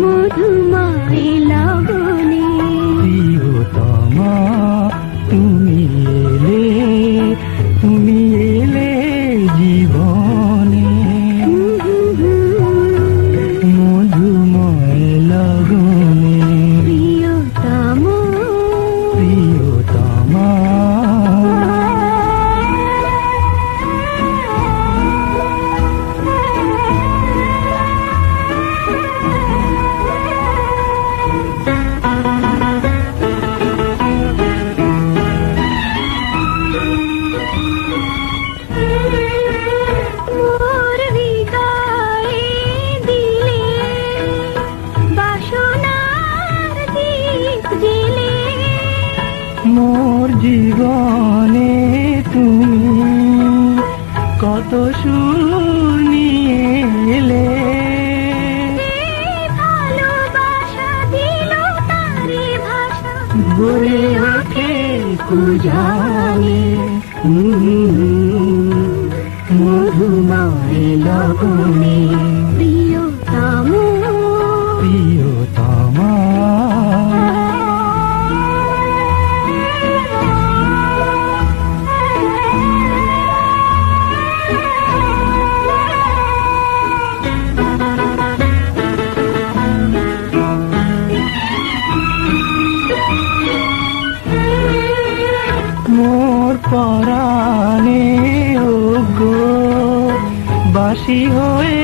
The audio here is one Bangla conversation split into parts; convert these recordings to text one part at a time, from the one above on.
মধুময় লগনে প্রিয়তমা তুমি এলে, তুমি এলে জীবনে। মধুময় লগনে প্রিয়তম প্রিয়তমা। মোর হৃদয়ে দিলে বাসনার দীপ জ্বেলে। মোর জীবনে তুমি কত সুর নিয়ে এলে। ভালোবাসা দিল তারে ভাষা ভরে ওঠে কুজানে। মধুময় লগনে প্রিয়তম প্রিয়তমা। মোর পরাণে ওগো বাঁশি হয়ে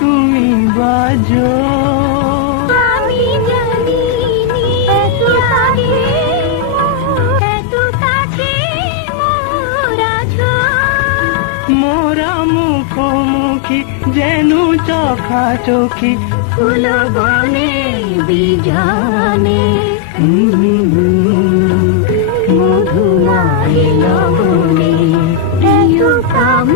তুমি বাজো। আমি জানিনি এত আগে এত কাছে মোর আছো। মোরা মুখোমুখি যেন চোখাচোখি ফুল বনে বিজানে মধুময় লগনে প্রিয়তম